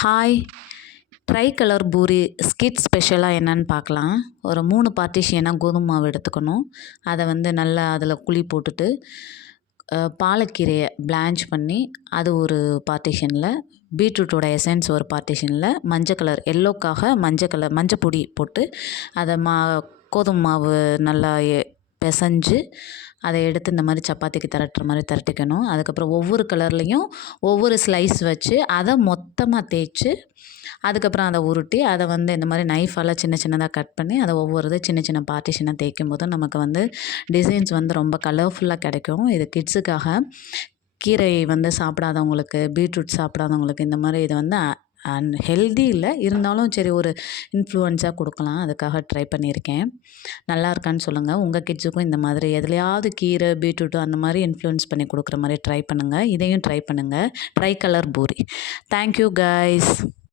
Hi try colour puri ஸ்கிட் ஸ்பெஷலாக என்னன்னு பார்க்கலாம். ஒரு மூணு பார்ட்டிஷியனாக கோதுமை மாவு எடுத்துக்கணும். அதை வந்து நல்லா அதில் குழி போட்டுட்டு பாலக்கீரையை பிளான்ச் பண்ணி அது ஒரு பார்ட்டிஷனில் பீட்ரூட்டோட எசன்ஸ் ஒரு பார்ட்டிஷனில் மஞ்சள் கலர் எல்லோக்காக மஞ்சள் கலர் மஞ்சள் பொடி போட்டு அதை மா கோதுமை மாவு நல்லா பிசைஞ்சு அதை எடுத்து இந்த மாதிரி சப்பாத்திக்கு திரட்டுற மாதிரி திரட்டிக்கணும். அதுக்கப்புறம் ஒவ்வொரு கலர்லேயும் ஒவ்வொரு ஸ்லைஸ் வச்சு அதை மொத்தமாக தேய்ச்சி அதுக்கப்புறம் அதை உருட்டி அதை வந்து இந்த மாதிரி நைஃபால் சின்ன சின்னதாக கட் பண்ணி அதை ஒவ்வொரு இது சின்ன சின்ன பார்ட்டிஷனாக தேய்க்கும் போது நமக்கு வந்து டிசைன்ஸ் வந்து ரொம்ப கலர்ஃபுல்லாக கிடைக்கும். இது கிட்ஸுக்காக கீரை வந்து சாப்பிடாதவங்களுக்கு பீட்ரூட் சாப்பிடாதவங்களுக்கு இந்த மாதிரி இது வந்து அண்ட் ஹெல்தி இல்லை இருந்தாலும் சரி ஒரு இன்ஃப்ளூயன்ஸாக கொடுக்கலாம். அதுக்காக ட்ரை பண்ணியிருக்கேன். நல்லா இருக்கான்னு சொல்லுங்கள் உங்கள் கிட்ஸுக்கும் இந்த மாதிரி எதுலையாவது கீரை பீட்ரூட்டு அந்த மாதிரி இன்ஃப்ளூயன்ஸ் பண்ணி கொடுக்குற மாதிரி ட்ரை பண்ணுங்கள் இதையும் ட்ரை பண்ணுங்கள் tricolour puri thank you guys